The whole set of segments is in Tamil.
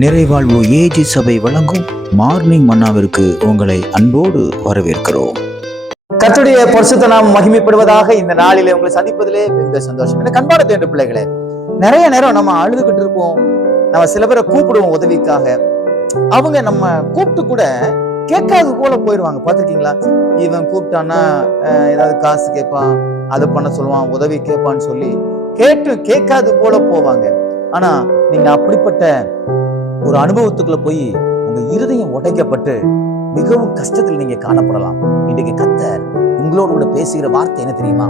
நிறைவாழ்வு ஏஜி சபை வழங்கும் மார்னிங் மன்னாவிற்கு உங்களை அன்போடு வரவேற்கிறோம். கர்த்தருடைய பரிசுத்த நாமம் மகிமைப்படுவதாக. இந்த நாளிலே உங்களை சந்திப்பதிலே மிகுந்த சந்தோஷம். எனக்கு அன்பான தேவனுடைய பிள்ளைகளே, நிறைய நேரம் நம்ம அழுதுகிட்டு இருப்போம். நம்ம சில பேரை கூப்பிடுவோம் உதவிக்காக. அவங்க நம்ம கூப்பிட்டு கூட கேட்காது போல போயிடுவாங்க. பார்த்துருக்கீங்களா? இவன் கூப்பிட்டான்னா ஏதாவது காசு கேட்பான், அதை பண்ண சொல்லுவான், உதவி கேட்பான்னு சொல்லி கேட்காது போல போவாங்க. ஆனா நீங்க அப்படிப்பட்ட ஒரு அனுபவத்துக்குள்ள போய் உங்க இருதயம் உடைக்கப்பட்டு மிகவும் கஷ்டத்தில் நீங்க காணப்படலாம். இன்றைக்கு கர்த்தர் உங்களோடு கூட பேசுகிற வார்த்தை என்ன தெரியுமா?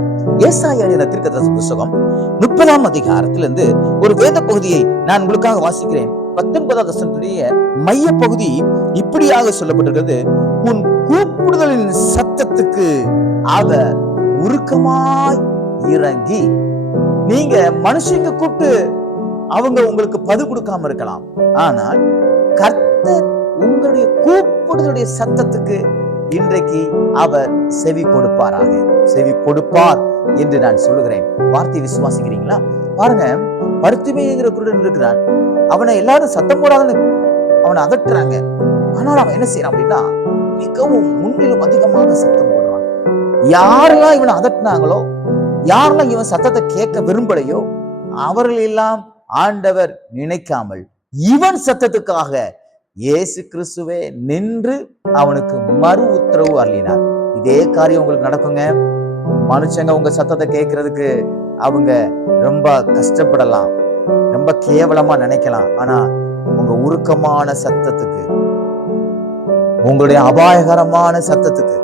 ஏசாயா தீர்க்கதரிசி புத்தகம் 30ஆம் அதிகாரத்திலிருந்து ஒரு வேத பகுதியை நான் உங்களுக்காக வாசிக்கிறேன். 19ஆம் வசனத்துடைய மைய பகுதி இப்படியாக சொல்லப்பட்டிருக்கிறது. உன் கூப்பிடுதலின் சத்தத்துக்கு அவர் உருக்கமாய் இறங்கி. நீங்க மனுஷங்க கூப்பிட்டு அவங்க உங்களுக்கு பது கொடுக்காம இருக்கலாம், ஆனால் கர்த்தர் உங்களுடைய கூப்பிடுதலுடைய சத்தத்துக்கு இன்றைக்கு அவர் செவி கொடுப்பாராக, செவி கொடுப்பார் என்று நான் சொல்லுகிறேன். வார்த்தையை விசுவாசிக்கிறீங்களா? பாருங்க, பருத்திமைங்கிற குருடன் இருக்கிறான். அவனை எல்லாரும் சத்தம் போடாதுன்னு அவனை அதட்டுறாங்க. ஆனால் அவன் என்ன செய்யறான் அப்படின்னா, மிகவும் முன்னிலும் அதிகமாக சத்தம் போடுறான். யாரெல்லாம் இவனை அதட்டினாங்களோ, யாரெல்லாம் இவன் சத்தத்தை கேட்க விரும்பலையோ, அவர்கள் எல்லாம் ஆண்டவர் நினைக்காமல் இவன் சத்தத்துக்காக இயேசு கிறிஸ்துவே நின்று அவனுக்கு மறு உத்தரவு அருளினார். இதே காரியம் உங்களுக்கு நடக்குங்க. மனுஷங்க உங்க சத்தத்தை கேட்கறதுக்கு அவங்க ரொம்ப கஷ்டப்படலாம், ரொம்ப கேவலமா நினைக்கலாம். ஆனா உங்க உருக்கமான சத்தத்துக்கு, உங்களுடைய அபாயகரமான சத்தத்துக்கு,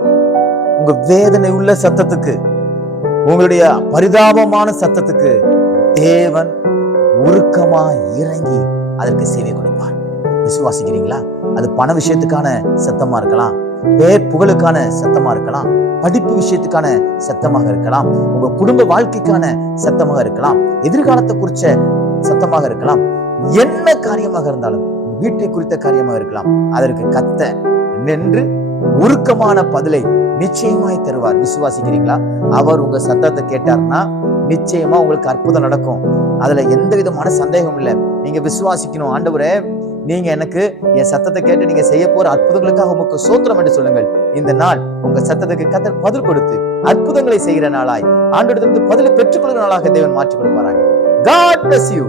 உங்க வேதனை உள்ள சத்தத்துக்கு, உங்களுடைய பரிதாபமான சத்தத்துக்கு தேவன் உருக்கமா இறங்கி அதற்கு செவி கொடுப்பார். விசுவாசிக்கிறீங்களா? அது பண விஷயத்துக்கான சத்தமா இருக்கலாம், பேர் புகழுக்கான சத்தமா இருக்கலாம், படிப்பு விஷயத்துக்கான சத்தமாக இருக்கலாம், உங்க குடும்ப வாழ்க்கைக்கான சத்தமாக இருக்கலாம், எதிர்காலத்தை குறிச்ச சத்தமாக இருக்கலாம். என்ன காரியமாக இருந்தாலும், வீட்டை குறித்த காரியமாக இருக்கலாம், அதற்கு கர்த்தர் நின்று உருக்கமான பதிலை நிச்சயமாய் தருவார். விசுவாசிக்கிறீங்களா? அவர் உங்க சத்தத்தை கேட்டார்னா நிச்சயமா உங்களுக்கு அற்புதம் நடக்கும். அதுல எந்த விதமான சந்தேகம் இல்லை. நீங்க விசுவாசிக்கணும். ஆண்டவரே, நீங்க எனக்கு என் சத்தத்தை கேட்டு நீங்க செய்ய போற அற்புதங்களுக்காக உமக்கு ஸ்தோத்திரம் என்று சொல்லுங்கள். இந்த நாள் உங்க சத்தத்துக்கு கர்த்தர் பதில் கொடுத்து அற்புதங்களை செய்கிற நாளாய், ஆண்டவரிடமிருந்து பதிலை பெற்றுக்கொள்கிற நாளாக தேவன் மாற்றி கொடுப்பாராங்க. God bless you.